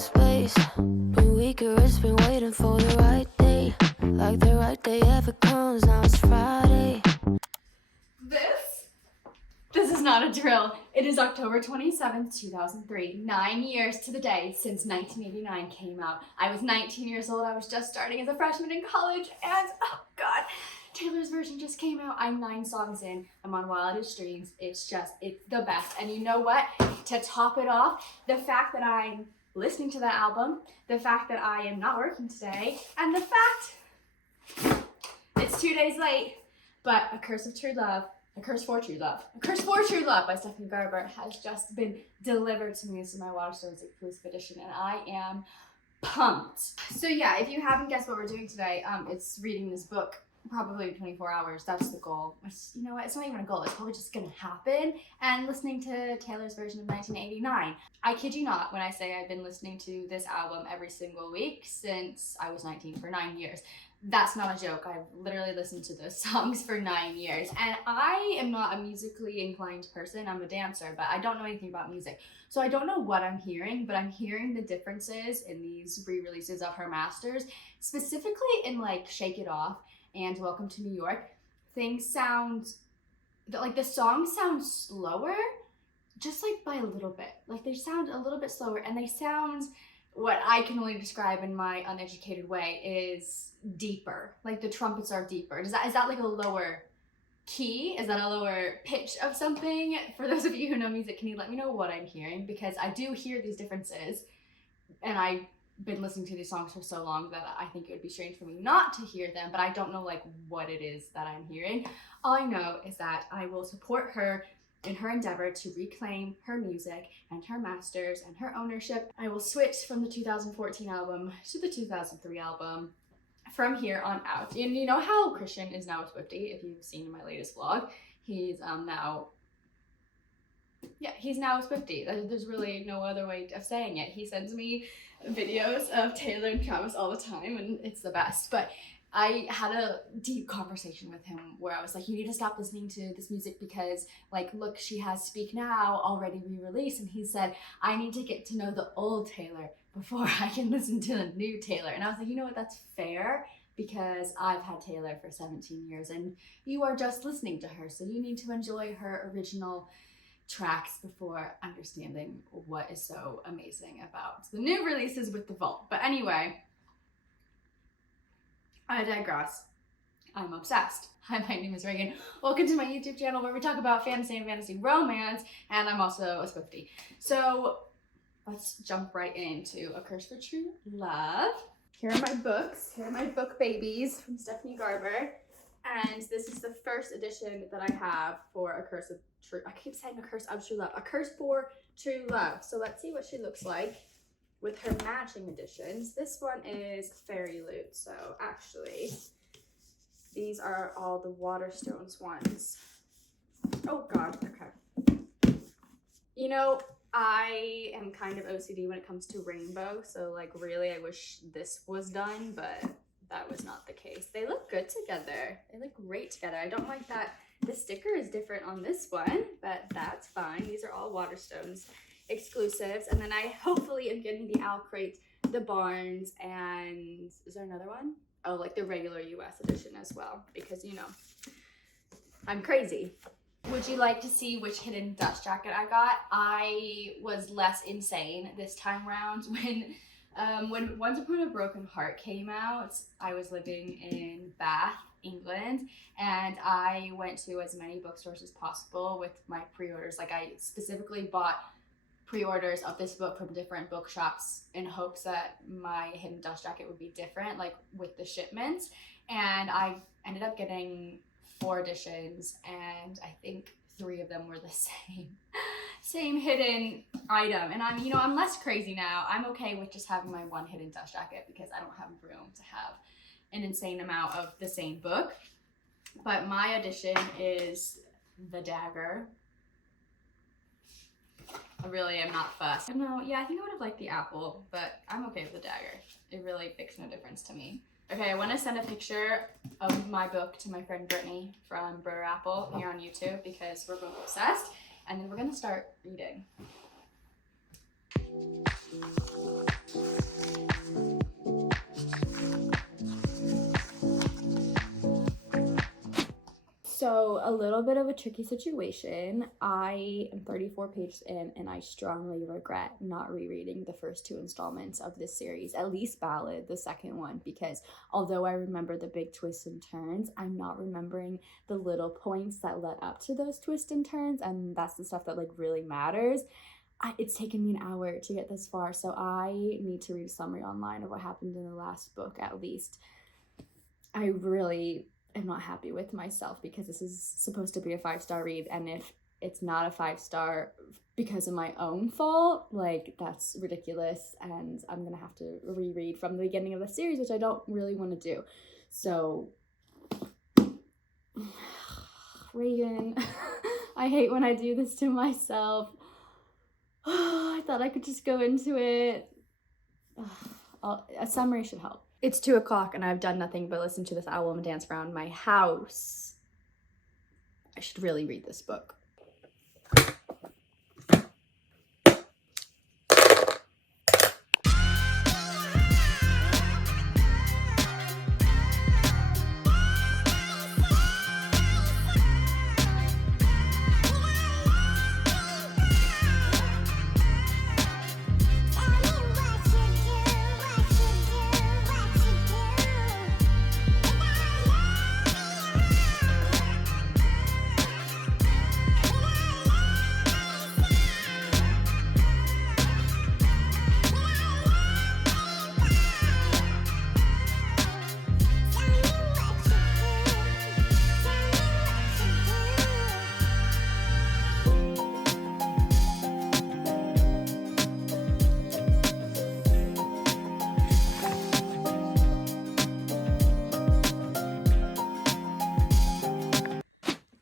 space. Been weaker, it's been waiting for the right day. Like the right day ever comes, now it's Friday. This is not a drill. It is October 27th, 2003. 9 years to the day since 1989 came out. I was 19 years old. I was just starting as a freshman in college, and oh god, Taylor's version just came out. I'm 9 songs in. I'm on Wildest Dreams. It's the best. And you know what? To top it off, the fact that I'm listening to that album, the fact that I am not working today, and the fact it's 2 days late, but A Curse for True Love by Stephanie Garber has just been delivered to me. This is my Waterstones exclusive edition, and I am pumped. So yeah, if you haven't guessed what we're doing today, it's reading this book probably 24 hours. That's the goal. You know what? It's not even a goal. It's probably just gonna happen. And listening to Taylor's version of 1989. I kid you not when I say I've been listening to this album every single week since I was 19 for 9 years. That's not a joke. I've literally listened to those songs for 9 years. And I am not a musically inclined person. I'm a dancer, but I don't know anything about music. So I don't know what I'm hearing, but I'm hearing the differences in these re-releases of her masters, specifically in like Shake It Off and Welcome to New York. Things sound, like the songs sound slower, just like by a little bit. Like they sound a little bit slower, and they sound, what I can only describe in my uneducated way is deeper. Like the trumpets are deeper. Is that like a lower key? Is that a lower pitch of something? For those of you who know music, can you let me know what I'm hearing? Because I do hear these differences, and I've been listening to these songs for so long that I think it would be strange for me not to hear them, but I don't know like what it is that I'm hearing. All I know is that I will support her in her endeavor to reclaim her music and her masters and her ownership. I will switch from the 2014 album to the 2003 album from here on out. And you know how Christian is now a Swiftie, if you've seen my latest vlog. He's now a Swiftie. There's really no other way of saying it. He sends me videos of Taylor and Travis all the time, and it's the best. But I had a deep conversation with him where I was like, you need to stop listening to this music because, like, look, she has Speak Now already re-released. And he said, I need to get to know the old Taylor before I can listen to the new Taylor. And I was like, you know what, that's fair, because I've had Taylor for 17 years and you are just listening to her. So you need to enjoy her original tracks before understanding what is so amazing about the new releases with the vault. But anyway, I digress. I'm obsessed. Hi, my name is Ragan. Welcome to my YouTube channel where we talk about fantasy and fantasy romance, and I'm also a Swiftie. So let's jump right into A Curse for True Love. Here are my books. Here are my book babies from Stephanie Garber. And this is the first edition that I have for A Curse of True. I keep saying A Curse of True Love. A Curse for True Love. So let's see what she looks like with her matching editions. This one is Fairy Loot. So actually, these are all the Waterstones ones. Oh God, okay. You know, I am kind of OCD when it comes to rainbow. So like really, I wish this was done, but that was not the case. They look good together. They look great together. I don't like that the sticker is different on this one, but that's fine. These are all Waterstones exclusives. And then I hopefully am getting the Owl Crate, the Barnes, and is there another one? Oh, like the regular US edition as well, because you know, I'm crazy. Would you like to see which hidden dust jacket I got? I was less insane this time round. When Once Upon a Broken Heart came out, I was living in Bath, England, and I went to as many bookstores as possible with my pre-orders. Like I specifically bought pre-orders of this book from different bookshops in hopes that my hidden dust jacket would be different, like with the shipments. And I ended up getting 4 editions, and I think 3 of them were the same hidden item. And I'm less crazy now. I'm okay with just having my 1 hidden dust jacket because I don't have room to have an insane amount of the same book. But my edition is the dagger. I really am not fussed. No, yeah, I think I would have liked the apple, but I'm okay with the dagger. It really makes no difference to me. Okay, I want to send a picture of my book to my friend Brittany from Brother Apple here on YouTube because we're both obsessed, and then we're gonna start reading. So a little bit of a tricky situation. I am 34 pages in and I strongly regret not rereading the first 2 installments of this series, at least Ballad, the second one, because although I remember the big twists and turns, I'm not remembering the little points that led up to those twists and turns, and that's the stuff that like really matters. It's taken me an hour to get this far, so I need to read a summary online of what happened in the last book at least. I really am not happy with myself because this is supposed to be a 5-star read, and if it's not a 5-star because of my own fault, like that's ridiculous, and I'm gonna have to reread from the beginning of the series, which I don't really want to do. So Ragan, I hate when I do this to myself. I thought I could just go into it. A summary should help. It's 2 o'clock and I've done nothing but listen to this owl woman dance around my house. I should really read this book.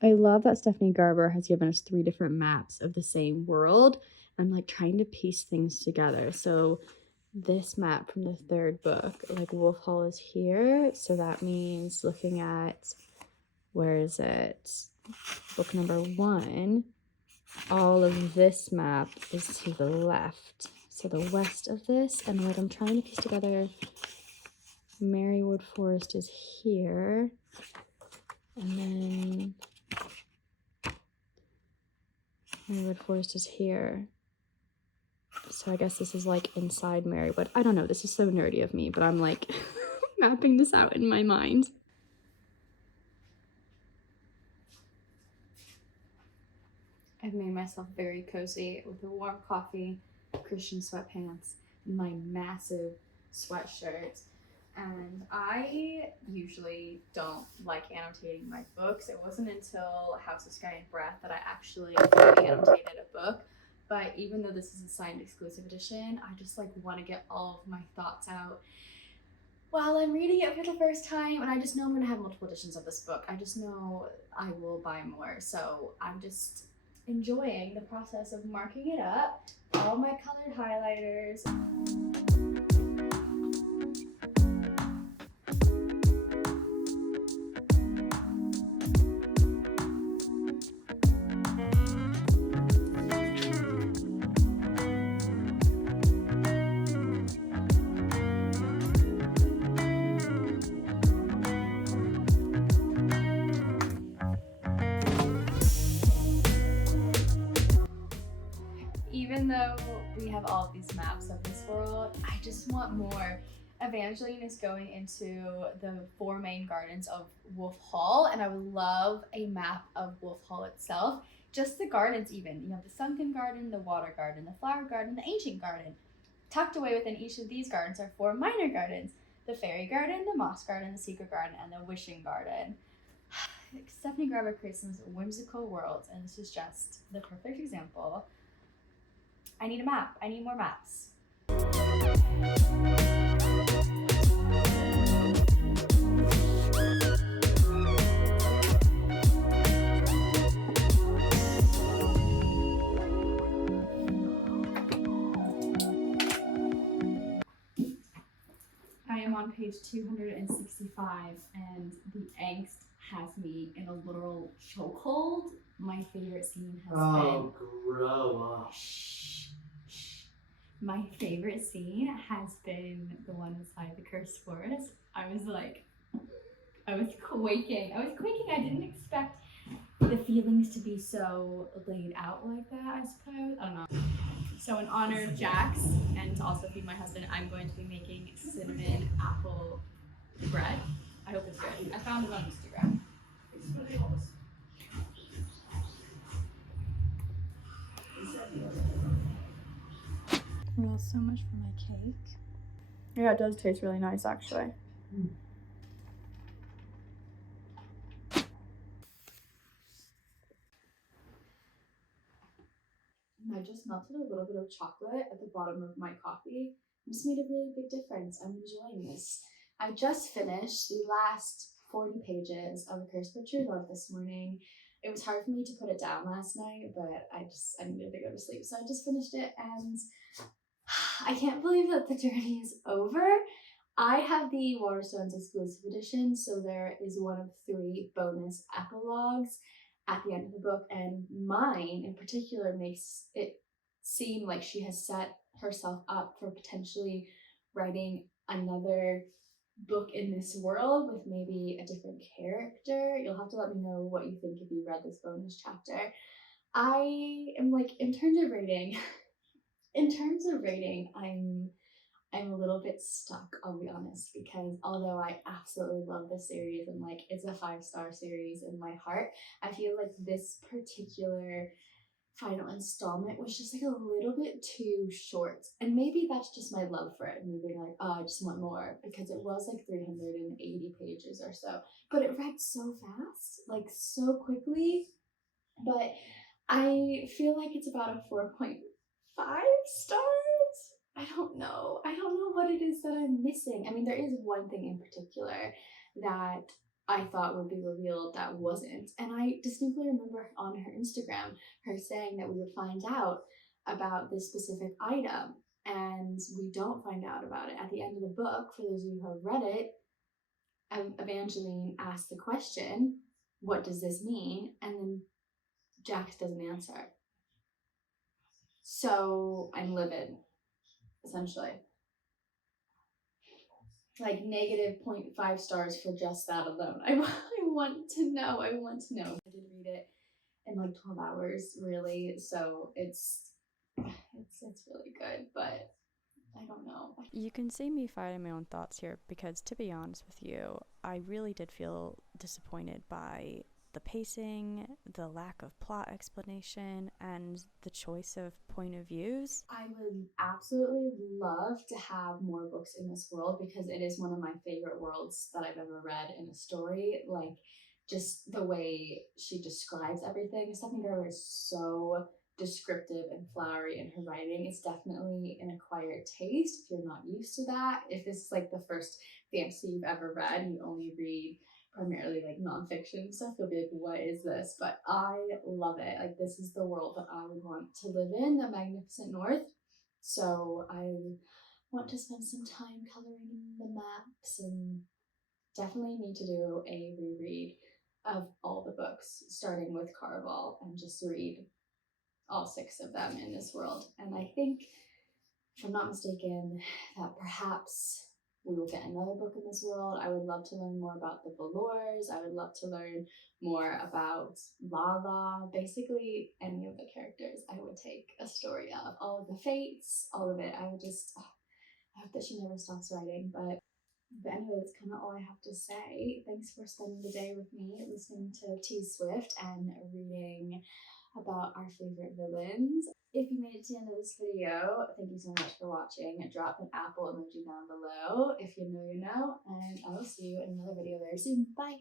I love that Stephanie Garber has given us 3 different maps of the same world. I'm like trying to piece things together. So this map from the 3rd book, like Wolf Hall is here. So that means looking at, where is it? Book number 1. All of this map is to the left. So the west of this, and like I'm trying to piece together, Marywood Forest is here. And then Marywood Forest is here. So I guess this is like inside Marywood. I don't know, this is so nerdy of me, but I'm like mapping this out in my mind. I've made myself very cozy with a warm coffee, Christian sweatpants, and my massive sweatshirt. And I usually don't like annotating my books. It wasn't until House of Sky and Breath that I actually annotated a book. But even though this is a signed exclusive edition, I just like want to get all of my thoughts out while I'm reading it for the first time. And I just know I'm going to have multiple editions of this book. I just know I will buy more. So I'm just enjoying the process of marking it up, all my colored highlighters. Even though we have all of these maps of this world, I just want more. Evangeline is going into the 4 main gardens of Wolf Hall, and I would love a map of Wolf Hall itself. Just the gardens even. You have the sunken garden, the water garden, the flower garden, the ancient garden. Tucked away within each of these gardens are 4 minor gardens. The fairy garden, the moss garden, the secret garden, and the wishing garden. Stephanie Garber creates some whimsical worlds, and this is just the perfect example. I need a map. I need more maps. I am on page 265, and the angst has me in a literal chokehold. My favorite scene has been... grow up. Shh. My favorite scene has been the one inside the cursed forest. I was quaking. I didn't expect the feelings to be so laid out like that, I suppose. I don't know. So in honor of Jax and to also feed my husband, I'm going to be making cinnamon apple bread. I hope it's good. I found it on Instagram. Well, so much for my cake. Yeah, it does taste really nice, actually. I just melted a little bit of chocolate at the bottom of my coffee. It just made a really big difference. I'm enjoying this. I just finished the last 40 pages of A Curse of True Love this morning. It was hard for me to put it down last night, but I needed to go to sleep. So I just finished it and I can't believe that the journey is over. I have the Waterstones exclusive edition, so there is one of 3 bonus epilogues at the end of the book, and mine in particular makes it seem like she has set herself up for potentially writing another book in this world with maybe a different character. You'll have to let me know what you think if you read this bonus chapter. I am like, in terms of rating, I'm a little bit stuck, I'll be honest, because although I absolutely love this series and like it's a 5-star series in my heart, I feel like this particular final installment was just like a little bit too short. And maybe that's just my love for it. Maybe like, oh, I just want more, because it was like 380 pages or so. But it read so fast, like so quickly. But I feel like it's about a 4.5 stars. I don't know. I don't know what it is that I'm missing. I mean, there is one thing in particular that I thought would be revealed that wasn't. And I distinctly remember on her Instagram, her saying that we would find out about this specific item. And we don't find out about it. At the end of the book, for those of you who have read it, Evangeline asks the question, what does this mean? And then Jax doesn't answer. So I'm livid, essentially. Like negative 0.5 stars for just that alone. I want to know. I did read it in like 12 hours, really. So it's really good, but I don't know. You can see me fighting my own thoughts here because, to be honest with you, I really did feel disappointed by the pacing, the lack of plot explanation, and the choice of point of views. I would absolutely love to have more books in this world because it is one of my favorite worlds that I've ever read in a story. Like, just the way she describes everything. Stephanie Gerber is so descriptive and flowery in her writing. It's definitely an acquired taste if you're not used to that. If this is like the first fantasy you've ever read and you only read primarily like nonfiction stuff, you'll be like, what is this? But I love it. Like, this is the world that I would want to live in, the Magnificent North. So I want to spend some time coloring the maps and definitely need to do a reread of all the books, starting with Caraval, and just read all 6 of them in this world. And I think, if I'm not mistaken, that perhaps we will get another book in this world. I would love to learn more about the Valors. I would love to learn more about Lala. Basically, any of the characters I would take a story of. All of the fates, all of it. I hope that she never stops writing. But anyway, that's kind of all I have to say. Thanks for spending the day with me, listening to T Swift and reading about our favorite villains. If you made it to the end of this video, thank you so much for watching. Drop an apple emoji down below if you know you know, and I will see you in another video very soon. Bye!